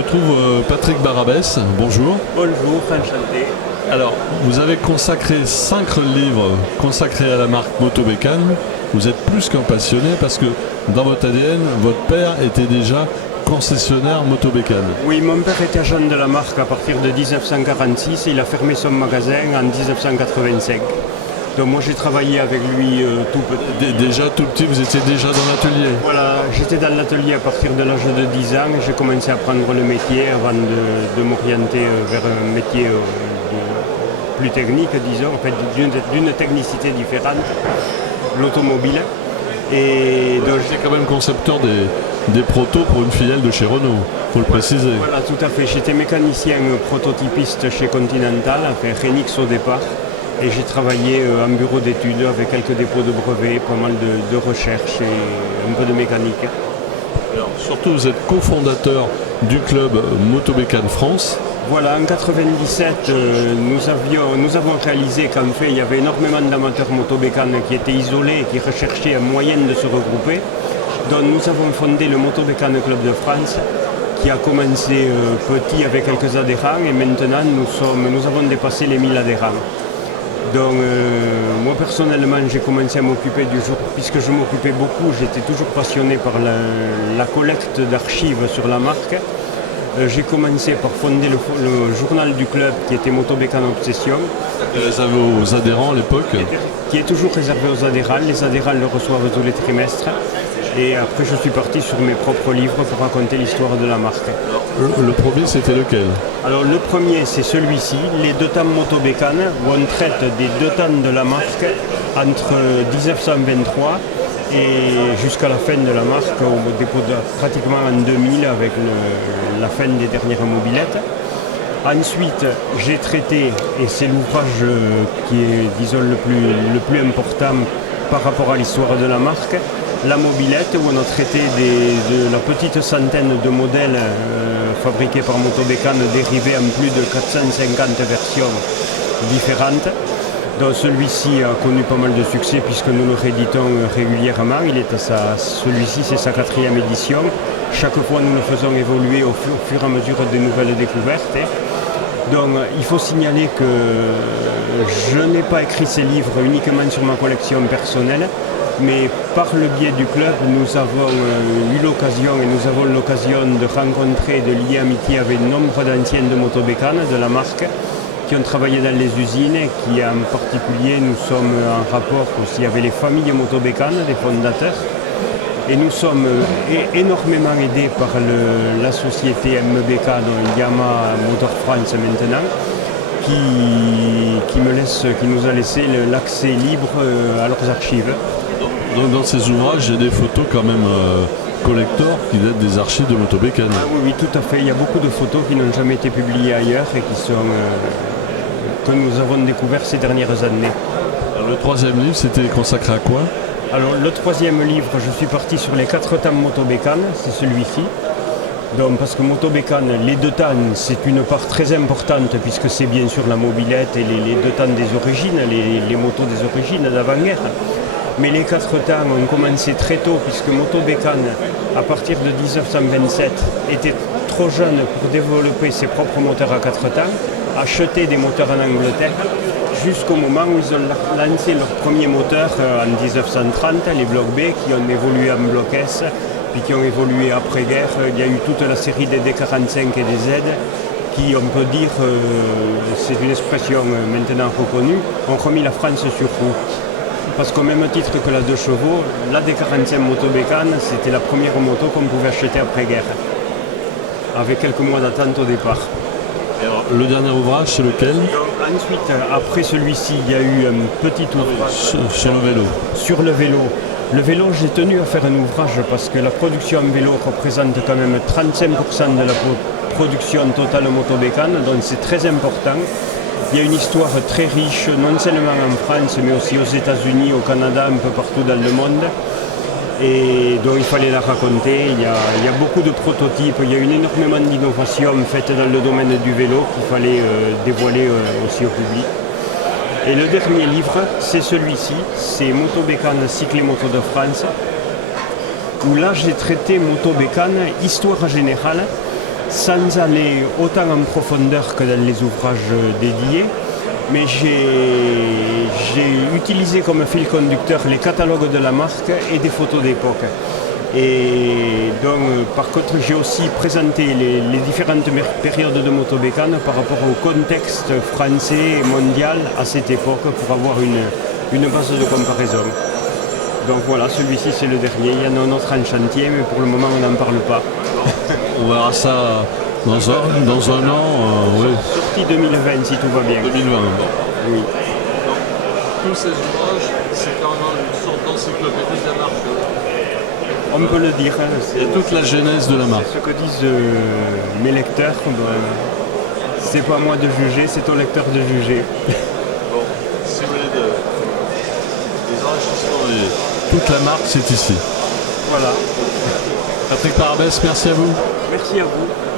retrouve Patrick Barabès. Bonjour. Bonjour, enchanté. Alors, vous avez consacré 5 livres consacrés à la marque Motobécane. Vous êtes plus qu'un passionné parce que dans votre ADN, votre père était déjà concessionnaire Motobécane. Oui, mon père était agent de la marque à partir de 1946 et il a fermé son magasin en 1985. Donc moi j'ai travaillé avec lui tout petit. Déjà tout petit, vous étiez déjà dans l'atelier. Voilà, j'étais dans l'atelier à partir de l'âge de 10 ans. J'ai commencé à apprendre le métier avant de m'orienter vers un métier plus technique, disons, en fait d'une technicité différente, l'automobile. Et donc j'étais quand même concepteur des protos pour une filiale de chez Renault, il faut le préciser. Voilà, tout à fait. J'étais mécanicien prototypiste chez Continental, enfin Renix au départ. Et j'ai travaillé en bureau d'études avec quelques dépôts de brevets, pas mal de recherche et un peu de mécanique. Alors, surtout, vous êtes cofondateur du club Motobécane France. Voilà, en 1997, nous avons réalisé qu'en fait, il y avait énormément d'amateurs motobécane qui étaient isolés et qui recherchaient un moyen de se regrouper. Donc nous avons fondé le Motobécane Club de France, qui a commencé petit avec quelques adhérents et maintenant nous avons dépassé les 1000 adhérents. Donc moi personnellement j'ai commencé à m'occuper du jour, puisque je m'occupais beaucoup, j'étais toujours passionné par la collecte d'archives sur la marque. J'ai commencé par fonder le journal du club qui était Motobécane Obsession. Réservé aux adhérents à l'époque. Qui est toujours réservé aux adhérents, les adhérents le reçoivent tous les trimestres. Et après je suis parti sur mes propres livres pour raconter l'histoire de la marque. Le premier c'était lequel? Alors le premier c'est celui-ci, les 2 temps Motobécane, où on traite des 2 temps de la marque entre 1923 et jusqu'à la fin de la marque, au dépôt pratiquement en 2000 avec la fin des dernières mobilettes. Ensuite j'ai traité, et c'est l'ouvrage qui est disons le plus important par rapport à l'histoire de la marque, la mobilette, où on a traité de la petite centaine de modèles fabriqués par Motobécane, dérivés en plus de 450 versions différentes. Donc celui-ci a connu pas mal de succès puisque nous le rééditons régulièrement. Celui-ci c'est sa 4e édition. Chaque fois nous le faisons évoluer au fur et à mesure des nouvelles découvertes. Donc il faut signaler que je n'ai pas écrit ces livres uniquement sur ma collection personnelle, mais par le biais du club, nous avons eu l'occasion et nous avons l'occasion de rencontrer et de lier amitié avec nombre d'anciens de Motobécane, de la marque, qui ont travaillé dans les usines et qui en particulier nous sommes en rapport aussi avec les familles Motobécane, les fondateurs. Et nous sommes énormément aidés par la société MBK, donc Yamaha Motor France maintenant, qui nous a laissé l'accès libre à leurs archives. Donc dans ces ouvrages, il y a des photos quand même collector qui datent des archives de Motobécane. Ah oui, tout à fait. Il y a beaucoup de photos qui n'ont jamais été publiées ailleurs et que nous avons découvert ces dernières années. Alors, le 3e livre, c'était consacré à quoi? Alors le 3e livre, je suis parti sur les 4 temps Motobécane, c'est celui-ci. Donc parce que Motobécane, les 2 temps, c'est une part très importante puisque c'est bien sûr la mobilette et les 2 temps des origines, les motos des origines d'avant-guerre. Mais les 4 temps ont commencé très tôt puisque Motobécane, à partir de 1927, était trop jeune pour développer ses propres moteurs à 4 temps, acheter des moteurs en Angleterre, jusqu'au moment où ils ont lancé leur premier moteur en 1930, les blocs B, qui ont évolué en bloc S, puis qui ont évolué après-guerre. Il y a eu toute la série des D45 et des Z, qui, on peut dire, c'est une expression maintenant reconnue, ont remis la France sur roue. Parce qu'au même titre que la 2 chevaux, la D45 Motobécane, c'était la première moto qu'on pouvait acheter après-guerre, avec quelques mois d'attente au départ. Alors, le dernier ouvrage, c'est lequel? Ensuite, après celui-ci, il y a eu un petit ouvrage sur le vélo. Sur le vélo. Le vélo, j'ai tenu à faire un ouvrage parce que la production en vélo représente quand même 35% de la production totale Motobécane, donc c'est très important. Il y a une histoire très riche, non seulement en France, mais aussi aux États-Unis, au Canada, un peu partout dans le monde. Et donc il fallait la raconter. Il y a beaucoup de prototypes, il y a eu énormément d'innovations faites dans le domaine du vélo qu'il fallait dévoiler aussi au public. Et le dernier livre, c'est celui-ci, c'est Motobécane Cycle et Moto de France, où là j'ai traité Motobécane, histoire générale, sans aller autant en profondeur que dans les ouvrages dédiés. Mais j'ai utilisé comme fil conducteur les catalogues de la marque et des photos d'époque. Et donc, par contre, j'ai aussi présenté les différentes périodes de Motobécane par rapport au contexte français et mondial à cette époque pour avoir une base de comparaison. Donc voilà, celui-ci c'est le dernier. Il y en a un autre en chantier, mais pour le moment on n'en parle pas. On verra ça dans un an. Oui. Sortie 2020 si tout va bien. 2020. Bon. Oui. Donc, tous ces ouvrages, c'est carrément une sorte d'encyclopédie de la marque. On peut le dire. Hein, il y a toute la genèse de la marque. Ce que disent mes lecteurs, c'est pas à moi de juger, c'est au lecteur de juger. Bon, si vous voulez des enrichissements, toute la marque, c'est ici. Voilà. Patrick Parabès, merci à vous. Merci à vous.